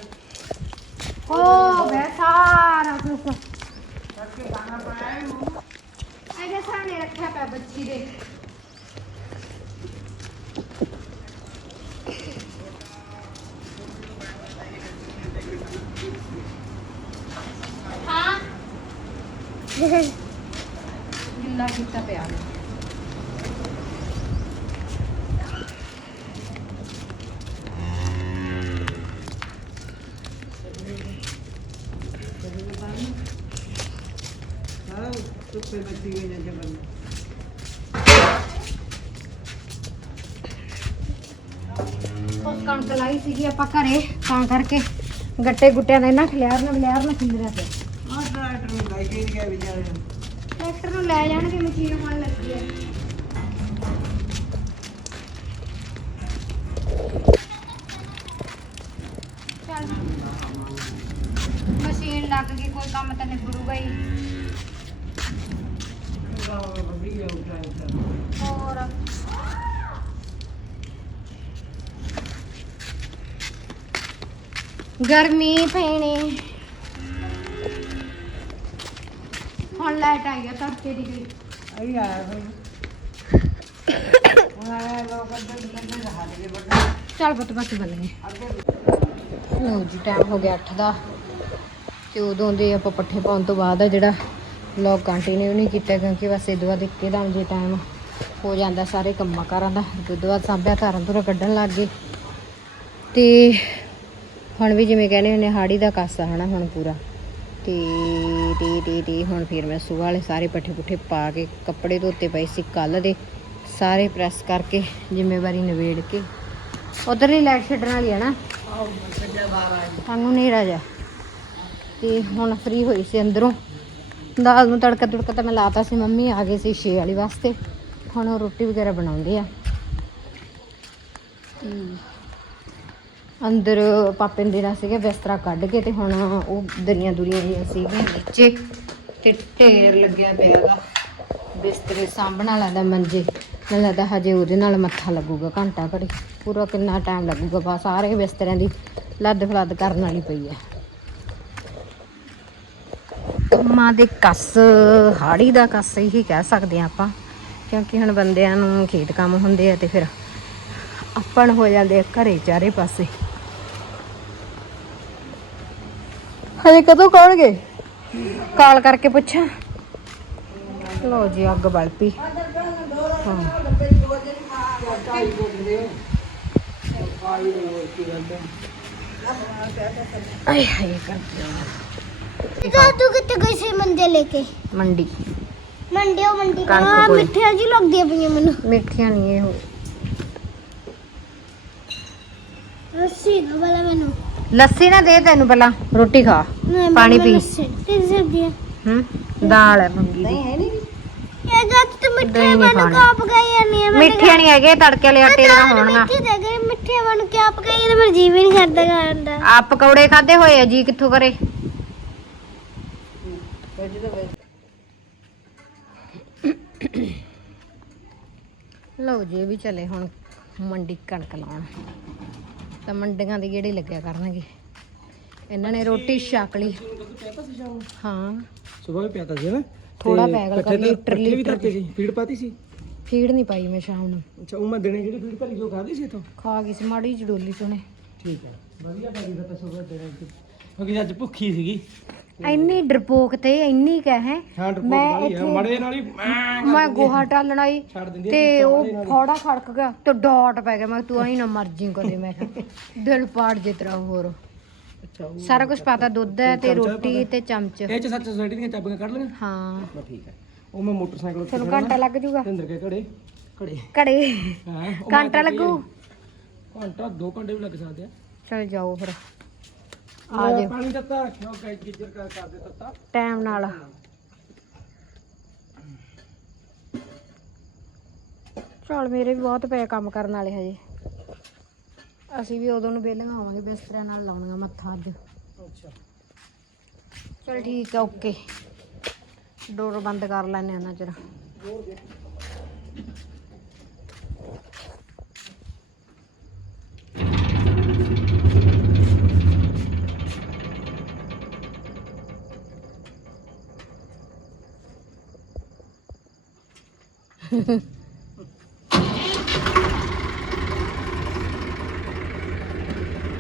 ਓ ਵੇ ਸਾਰਾ ਕੁਝ ਇਹਦੇ ਸਾਹਮਣੇ ਰੱਖਿਆ ਪਿਆ ਬੱਚੀ ਦੇ। ਹਾਂ। ਗਿੱਲਾ ਕੀਤਾ ਪਿਆ। ਵਾ। ਸੀਗੀ ਆਪਾਂ ਘਰੇ ਤਾਂ ਕਰਕੇ ਗੱਟੇ ਗੁੱਟਿਆਂ ਦਾ ਇਹਨਾਂ ਖਲਿਆਰ ਨਾ ਖਲਿਆਰ ਨਾ ਖਿੰਦਰਿਆ ਪਿਆ ਆਹ ਟਰੈਕਟਰ ਨੂੰ ਲਾਈ ਕੇ ਗਿਆ ਵਿਚਾਰੇ ਟਰੈਕਟਰ ਨੂੰ ਲੈ ਜਾਣਗੇ ਮਸ਼ੀਨ ਹੋਣ ਲੱਗੀ ਹੈ ਮਸ਼ੀਨ ਲੱਗ ਗਈ ਕੋਈ ਕੰਮ ਤਾਂ ਨਿਬੜੂਗਾ ਹੀ। ਹੋਰ? ਗਰਮੀ ਪੈਣੀ। ਹੁਣ ਲਾਈਟ ਆ ਤੜਕੇ ਦੀ ਗਈ। ਆਈ ਆਇਆ ਲੋਕ ਅੱਧੇ ਰਹਾ ਦੇ ਵੱਡਾ। ਚੱਲ ਪੁੱਤ ਬਸ ਗਏ ਲਓ ਜੀ ਟਾਈਮ ਹੋ ਗਿਆ 8 ਦਾ। ਤੇ ਉਦੋਂ ਦੇ ਆਪਾਂ ਪੱਠੇ ਪਾਉਣ ਤੋਂ ਬਾਅਦ ਆ ਜਿਹੜਾ ਵਲੌਗ ਕੰਟੀਨਿਊ ਨਹੀਂ ਕੀਤਾ ਕਿਉਂਕਿ ਬਸ ਇਹਦੇ ਬਾਅਦ ਇੱਕਦਮ ਜੇ ਟਾਈਮ ਹੋ ਜਾਂਦਾ ਸਾਰੇ ਕੰਮਾਂ ਕਾਰਾਂ ਦਾ। ਦੁੱਧ ਬਾਅਦ ਸਾਂਭਿਆ ਧਾਰਾਂ ਧੁਰਾਂ ਕੱਢਣ ਲੱਗ ਗਏ। ਤੇ ਹੁਣ ਵੀ ਜਿਵੇਂ ਕਹਿੰਦੇ ਹੁੰਦੇ ਹਾੜੀ ਦਾ ਕਾਸਾ ਹਨਾ ਹੁਣ ਪੂਰਾ। ਤੇ ਤੇ ਤੇ ਤੇ ਹੁਣ ਫਿਰ ਮੈਂ ਸੁਬਾਹ ਵਾਲੇ ਸਾਰੇ ਪੱਠੇ ਪੁੱਠੇ ਪਾ ਕੇ ਕੱਪੜੇ ਧੋਤੇ ਪਏ ਸੀ ਕੱਲ ਦੇ। ਸਾਰੇ ਪ੍ਰੈਸ ਕਰਕੇ ਜ਼ਿੰਮੇਵਾਰੀ ਨਿਬੇੜ ਕੇ। ਉਧਰਲੀ ਲਾਈਟ ਛੱਡਣ ਵਾਲੀ ਹੈ ਨਾ? ਸਾਨੂੰ ਨਹੀਂ ਰਾਜਾ ਤੇ ਹੁਣ ਫ੍ਰੀ ਹੋਈ ਸੀ ਅੰਦਰੋਂ। ਦਾਲ ਨੂੰ ਤੜਕਾ ਤੁੜਕਾ ਤਾਂ ਮੈਂ ਲਾਤਾ ਸੀ, ਮੰਮੀ ਆ ਗਏ ਸੀ ਛੇ ਵਾਲੀ ਵਾਸਤੇ। ਹੁਣ ਉਹ ਰੋਟੀ ਵਗੈਰਾ ਬਣਾਉਂਦੇ ਆ। ਤੇ ਅੰਦਰ ਪਾਪੇ ਨੇ ਦੇਣਾ ਸੀਗਾ, ਬਿਸਤਰਾ ਕੱਢ ਕੇ ਤੇ ਹੁਣ ਉਹ ਦਰੀਆਂ ਦੁਰੀਆਂ ਜਿਹੀਆਂ ਸੀਗੀਆਂ, ਨੀਚੇ ਤੇ ਢੇਰ ਲੱਗਿਆ ਪਿਆ ਦਾ ਬਿਸਤਰੇ ਸਾਂਭਣ ਵਾਲਾ ਦਾ ਮੰਜੇ, ਮੈਨੂੰ ਲੱਗਦਾ ਹਜੇ ਉਹਦੇ ਨਾਲ ਮੱਥਾ ਲੱਗੂਗਾ, ਘੰਟਾ ਘੜੀ। ਪੂਰਾ ਕਿੰਨਾ ਟਾਈਮ ਲੱਗੂਗਾ, ਬਸ ਸਾਰੇ ਬਿਸਤਰਿਆਂ ਦੀ ਲੱਦ ਫਲੱਦ ਕਰਨ ਵਾਲੀ ਪਈ ਹੈ ਮਾਂ ਦੇ ਕੱਸ, ਹਾੜੀ ਦਾ ਕੱਸ ਹੀ ਕਹਿ ਸਕਦੇ ਆ ਆਪਾਂ, ਕਿਉਂਕਿ ਹੁਣ ਬੰਦਿਆਂ ਨੂੰ ਖੇਤ ਕੰਮ ਹੁੰਦੇ ਆ ਤੇ ਫਿਰ ਆਪਣ ਹੋ ਜਾਂਦੇ ਆ ਘਰੇ ਚਾਰੇ ਪਾਸੇ। ਹਜੇ ਕਦੋਂ ਕੌਣਗੇ ਕਾਲ ਕਰਕੇ ਪੁੱਛਾਂ। ਲਓ ਜੀ ਅੱਗ ਬਲ ਪਈ। ਹਾਂ। ਆਏ ਹਾਏ ਕਰ ਦਾਦੂ ਕਿੱਥੇ ਗਈ ਸੀ ਮੰਦੇ ਲੈ ਕੇ? ਮੰਡੀ। ਮੰਡੇ ਉਹ ਮੰਡੀ ਕਣਕ ਆ ਕੋਈ। ਮਿੱਠੀਆਂ ਜੀ ਲੱਗਦੀਆਂ ਪਈਆਂ ਮੈਨੂੰ। ਮਿੱਠੀਆਂ ਨਹੀਂ ਇਹ। ਰੱਸੀ ਦੋ ਵਾਲਾ ਮੈਨੂੰ। ਲੱਸੀ ਨਾ ਦੇ ਤੈਨੂੰ ਪਹਿਲਾਂ ਰੋਟੀ ਖਾ ਪਾਣੀ ਪੀ। ਕਿਸ ਸਕਦੀ। ਹੈ ਹੂੰ ਦਾਲ ਹੈ ਮੰਗੀ ਦੀ। ਇਹ ਗੱਤ ਤੇ ਮਿੱਠੇ ਦਹੀਂ ਨੀ ਮੈਨੂੰ ਖਾਣੀ। ਕਾਪ ਗਈ ਨਹੀਂ ਮੈਂ ਮਿੱਠੀਆਂ ਨਹੀਂ ਹੈਗੇ ਤੜਕੇ ਵਾਲੇ ਆਟੇ ਦੀਆਂ ਹੋਣਗੀਆਂ ਮਿੱਠੀ ਦੇ ਗਏ ਮਿੱਠੇ ਮੈਨੂੰ ਕਾਪ ਗਈ ਤੇ ਮੇਰਾ ਜੀ ਵੀ ਨਹੀਂ ਕਰਦਾ ਖਾਣ ਦਾ। ਆ ਪਕੌੜੇ ਖਾਦੇ ਹੋਏ ਆ ਜੀ ਕਿੱਥੋਂ ਕਰੇ? ਲਓ ਜੀ ਵੀ ਚਲੇ ਹੁਣ ਮੰਡੀ ਕਣਕ ਲਾਉਣ। ਤਾਂ ਮੰਡੀਆਂ ਦੇ ਗੇੜੇ ਲੱਗਿਆ ਕਰਨਗੇ। ਇਹਨਾਂ ਨੇ ਰੋਟੀ ਛਕ ਲਈ। ਹਾਂ। ਸੁਬਾਹ ਵੀ ਪਿਆਤਾ ਸੀ ਨਾ। ਥੋੜਾ ਤੇ ਪੈਗਲ ਕਰ ਤਾਂ- ਲੀਟਰ ਲੀਟਰ ਸੀ। ਫੀਡ ਪਾਤੀ ਸੀ? ਫੀਡ ਨਹੀਂ ਪਾਈ ਮੈਂ ਸ਼ਾਮ ਨੂੰ। ਅੱਛਾ ਉਹ ਮੈਂ ਦਿਨੇ ਜਿਹੜੀ ਫੀਡ ਭਰੀ ਜੋ ਖਾਦੀ ਸੀ ਇਥੋਂ? ਖਾ ਗਈ ਸੀ ਮਾੜੀ ਜਿਹੀ ਡੋਲੀ ਚੋਣੇ ਠੀਕ ਹੈ। ਵਧੀਆ ਭਾਜੀ ਦਾ ਤਾਂ ਸੁਬਾਹ ਦਿਨੇ। ਕਿਉਂਕਿ ਅੱਜ ਭੁੱਖੀ ਸੀਗੀ। ਇੰਨੀ ਡਰਪੋਕ ਤੇ ਇੰਨੀ ਕਹਿ ਹੈ। ਹਾਂ ਡਰਪੋਕ ਮੈਂ ਵਾਲੀ ਹੈ ਇੱਥੇ- ਮੜੇ ਨਾਲ ਹੀ ਐਂ ਮੈਂ ਗੋਹਾ ਟਾਲਣ ਆਈ ਛੱਡ ਦਿੰਦੀ ਹੈ ਤੇ ਉਹ। ਫੋੜਾ ਖੜਕ ਗਿਆ ਤੇ ਡਾਟ ਪੈ ਗਿਆ। ਮੈਂ ਕਿਹਾ ਤੂੰ ਆਈ ਨਾ ਮਰ ਜੀ ਕਦੇ ਮੈਂ ਕਿਹਾ। ਦਿਲ ਪਾੜ ਜੇ ਤੇਰਾ ਹੋਰ। ਅੱਛਾ ਉਹ ਸਾਰਾ ਕੁਝ ਪਤਾ ਦੁੱਧ ਹੈ ਤੇ ਰੋਟੀ? ਤੇ। ਚਮਚ। ਇਹ ਚ ਸੱਚ ਸੋਸਾਇਟੀ ਦੀਆਂ ਚਾਬੀਆਂ ਕੱਢ ਲਈਆਂ? ਹਾਂ। ਬਸ ਠੀਕ ਹੈ। ਉਹ ਮੈਂ ਮੋਟਰਸਾਈਕਲ ਉੱਤੇ ਤੈਨੂੰ ਘੰਟਾ ਲੱਗ ਜੂਗਾ। ਅੰਦਰ ਕੇ ਘੜੇ। ਘੜੇ। ਘੜੇ। ਹਾਂ ਉਹ ਘੰਟਾ ਲੱਗੂ। ਘੰਟਾ 2 ਘੰਟੇ ਵੀ ਲੱਗ ਸਕਦੇ ਆ। ਚਲ ਜਾਓ ਫਿਰ। ਆ ਆ ਜਾਓ। ਪਾਣੀ ਦਿੱਤਾ ਰੱਖਿਓ ਗੈਸ ਗਿੱਜਰ ਕਰ ਕਰ ਦੇ ਦਿੱਤਾ ਟਾਈਮ ਨਾਲ। ਚਲ ਮੇਰੇ ਵੀ ਬਹੁਤ ਪਏ ਕੰਮ ਕਰਨ ਵਾਲੇ ਹਜੇ। ਅਸੀਂ ਵੀ ਉਦੋਂ ਨੂੰ ਵਿਹਲੀਆਂ ਹੋਵਾਂਗੇ ਬਿਸਤਰਿਆਂ ਨਾਲ ਲਾਉਣੀਆਂ ਮੱਥਾ ਅੱਜ। ਅੱਛਾ। ਚਲ ਠੀਕ ਹੈ ਓਕੇ। ਡੋਰ ਬੰਦ ਕਰ ਲੈਣੇ ਆ ਨਾ ਚਿਰ।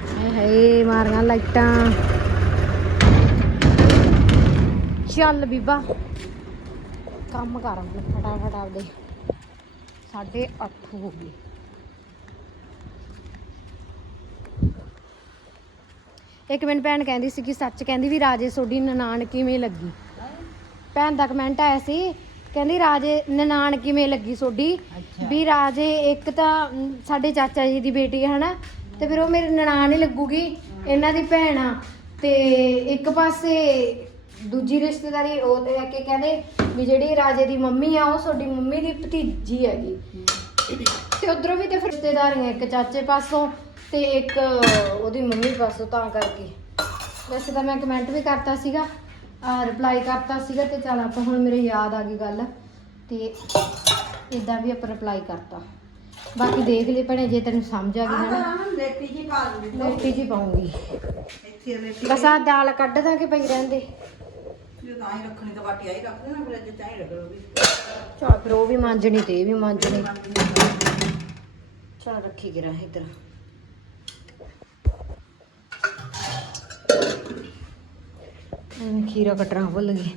ਹਾਏ ਹਾਏ, ਮਾਰੀਆਂ ਲਾਈਟਾਂ। ਚੱਲ ਬੀਬਾ, ਕੰਮ ਕਰ ਹੁਣ ਫਟਾਫਟ ਆਪਦੇ। ਸਾਢੇ ਅੱਠ ਹੋ ਗਏ। ਇੱਕ ਮਿੰਟ ਭੈਣ ਕਹਿੰਦੀ ਸੀ ਕਿ ਸੱਚ ਕਹਿੰਦੀ ਵੀ ਰਾਜੇ ਸੋਡੀ ਨਨਾਣ ਕਿਵੇਂ ਲੱਗੀ? ਭੈਣ ਦਾ ਕਮੈਂਟ ਆਇਆ ਸੀ ਕਹਿੰਦੀ ਰਾਜੇ ਨਨਾਣ ਕਿਵੇਂ ਲੱਗੀ ਸੋਡੀ ਵੀ ਰਾਜੇ ਇੱਕ ਤਾਂ ਸਾਡੇ ਚਾਚਾ ਜੀ ਦੀ ਬੇਟੀ ਹੈ ਹਨਾ? ਤੇ ਫਿਰ ਉਹ ਮੇਰੇ ਨਨਾਣ ਹੀ ਲੱਗੂਗੀ ਇਹਨਾਂ ਦੀ ਭੈਣ ਆ। ਤੇ ਇੱਕ ਪਾਸੇ ਦੂਜੀ ਰਿਸ਼ਤੇਦਾਰੀ ਉਹ ਤੇ ਆ ਕੇ ਕਹਿੰਦੇ ਵੀ ਜਿਹੜੀ ਰਾਜੇ ਦੀ ਮੰਮੀ ਆ ਉਹ ਤੁਹਾਡੀ ਮੰਮੀ ਦੀ ਭਤੀਜੀ ਹੈਗੀ। ਤੇ ਉਧਰੋਂ ਵੀ ਤੇ ਫਿਰ ਰਿਸ਼ਤੇਦਾਰੀਆਂ ਇੱਕ ਚਾਚੇ ਪਾਸੋਂ ਤੇ ਇੱਕ ਉਹਦੀ ਮੰਮੀ ਪਾਸੋਂ ਤਾਂ ਕਰਕੇ। ਵੈਸੇ ਤਾਂ ਮੈਂ ਕਮੈਂਟ ਵੀ ਕਰਤਾ ਸੀਗਾ। ਆ ਰਿਪਲਾਈ ਕਰਤਾ ਸੀਗਾ ਤੇ ਚਲ ਆਪਾਂ ਹੁਣ ਮੇਰੇ ਯਾਦ ਆ ਗਈ ਗੱਲ ਤੇ ਇਦਾਂ ਵੀ ਆਪਾਂ ਰਿਪਲਾਈ ਕਰਤਾ। ਬਾਕੀ ਦੇਖ ਲਈ ਭੈਣੇ ਜੇ ਤੈਨੂੰ ਸਮਝ ਆ ਗਈ ਨਾ। ਲੇਟੀ ਜੀ ਪਾ ਦਿੰਦੀ ਮਿੱਟੀ ਜੀ ਪਾਉਂਗੀ। ਇੱਥੇ ਲੇਟੀ ਬਸ ਆ ਦਾਲ ਕੱਢ ਦਾਂ ਕਿ ਪਈ ਰਹਿੰਦੇ। ਜੇ ਤਾਂ ਹੀ ਰੱਖਣੀ ਤਾਂ ਵਾਟੀ ਆਈ ਰੱਖ ਦੇਣਾ ਫਿਰ ਅੱਜ ਚਾਹੀ ਰੱਖ ਲਓ ਵੀ ਚਲ ਫਿਰ ਉਹ ਵੀ ਮਾਂਜਣੀ ਤੇ ਇਹ ਵੀ ਮਾਂਜਣੀ। ਚਲ ਰੱਖੀ ਗਿਰਾ ਇਧਰ। ਖੀਰਾ ਕੱਟਣਾ ਭੁੱਲ ਗਈ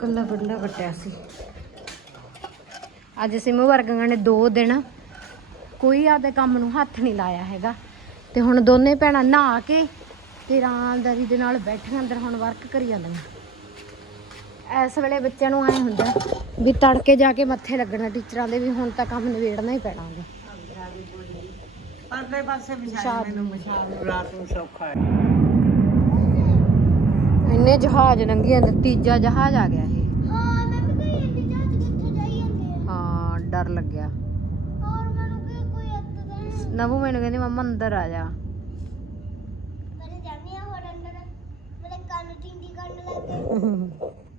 ਕੱਲਾ ਕੱਲਾ ਕੱਟਿਆ ਸੀ। ਅੱਜ ਸਿਮੂ ਵਰਗਾਂ ਨੇ ਦੋ ਦਿਨ ਕੋਈ ਆਪਦੇ ਕੰਮ ਨੂੰ ਹੱਥ ਨਹੀਂ ਲਾਇਆ ਹੈਗਾ। ਤੇ ਹੁਣ ਦੋਨੇ ਭੈਣਾਂ ਨਹਾ ਕੇ ਤੇ ਆਰਾਮਦਾਰੀ ਦੇ ਨਾਲ ਬੈਠੀਆਂ ਅੰਦਰ ਹੁਣ ਵਰਕ ਕਰੀ ਜਾਂਦੀਆਂ। ਇਸ ਵੇਲੇ ਬੱਚਿਆਂ ਨੂੰ ਐ ਹੁੰਦਾ ਵੀ ਤੜਕੇ ਜਾ ਕੇ ਮੱਥੇ ਲੱਗਣਾ ਟੀਚਰਾਂ ਦੇ ਵੀ ਹੁਣ ਤਾਂ ਕੰਮ ਨਿਬੇੜਨਾ ਹੀ ਪੈਣਾ ਗਾ ਪਰਲੇ ਪਾਸੇ ਵਿਸ਼ਾਲ ਮੈਨੂੰ ਨੂੰ ਰਾਤ ਨੂੰ ਸੌਖਾ ਹੈ। ਇੰਨੇ ਜਹਾਜ਼ ਲੰਘੀ ਜਾਂਦੇ ਤੀਜਾ ਜਹਾਜ਼ ਆ ਗਿਆ ਇਹ। ਹਾਂ ਮੈਂ ਵੀ ਕਹੀ ਇੰਡੀ ਜਹਾਜ਼ ਕਿੱਥੇ ਜਾਈ ਜਾਂਦੇ ਆ? ਹਾਂ ਡਰ ਲੱਗਿਆ। ਔਰ ਮੈਨੂੰ ਕੋਈ ਨਵੂ ਮੈਨੂੰ ਕਹਿੰਦੀ ਮੰਮਾ ਅੰਦਰ ਆ ਜਾ। ਮੈਂ ਜਾਂਦੀ ਆ ਹੋਰ ਅੰਦਰ। ਮੇਰੇ ਕੰਨ ਟਿੰਡੀ ਕਰਨ ਲੱਗ